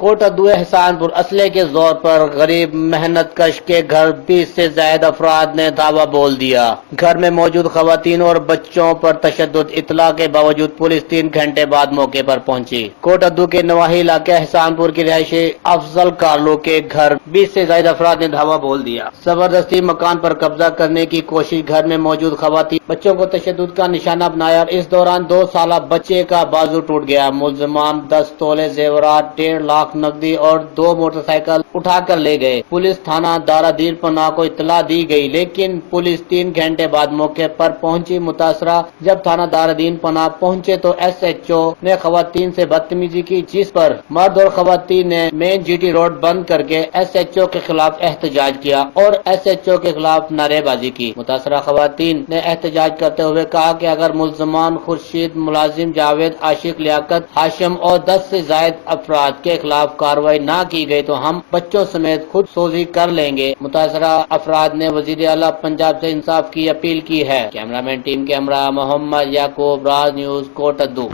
کوٹ ادو احسانپور اسلحے کے زور پر غریب محنت کش کے گھر 20 سے زائد افراد نے دھاوا بول دیا۔ گھر میں موجود خواتین اور بچوں پر تشدد اطلاع کے باوجود پولیس 3 گھنٹے بعد موقع پر پہنچی۔ کوٹ ادو کے نواحی علاقے احسانپور کی رہائشی افضل کارلو کے گھر 20 سے زائد افراد نے دھاوا بول دیا۔ زبردستی مکان پر قبضہ کرنے کی کوشش، گھر میں موجود خواتین بچوں کو تشدد کا نشانہ بنایا اور اس دوران 2 سالہ بچے کا بازو ٹوٹ گیا۔ ملزمان 10 تولے زیورات، 1.5 لاکھ نقدی اور 2 موٹر سائیکل اٹھا کر لے گئے۔ پولیس تھانہ دارا دیر پناہ کو اطلاع دی گئی لیکن پولیس 3 گھنٹے بعد موقع پر پہنچی۔ متاثرہ جب تھانہ دارا دیر پناہ پہنچے تو ایس ایچ او نے خواتین سے بدتمیزی کی، جس پر مرد اور خواتین نے مین جی ٹی روڈ بند کر کے ایس ایچ او کے خلاف احتجاج کیا اور ایس ایچ او کے خلاف نعرے بازی کی۔ متاثرہ خواتین نے احتجاج کرتے ہوئے کہا کہ اگر ملزمان خورشید، ملازم جاوید، عاشق، لیاقت، ہاشم اور 10 سے زائد افراد کے خلاف کارروائی نہ کی گئی تو ہم بچوں سمیت خود سوزی کر لیں گے۔ متاثرہ افراد نے وزیر اعلیٰ پنجاب سے انصاف کی اپیل کی ہے۔ کیمرہ مین ٹیم کے ہمراہ محمد یعقوب، راز نیوز، کوٹ ادو۔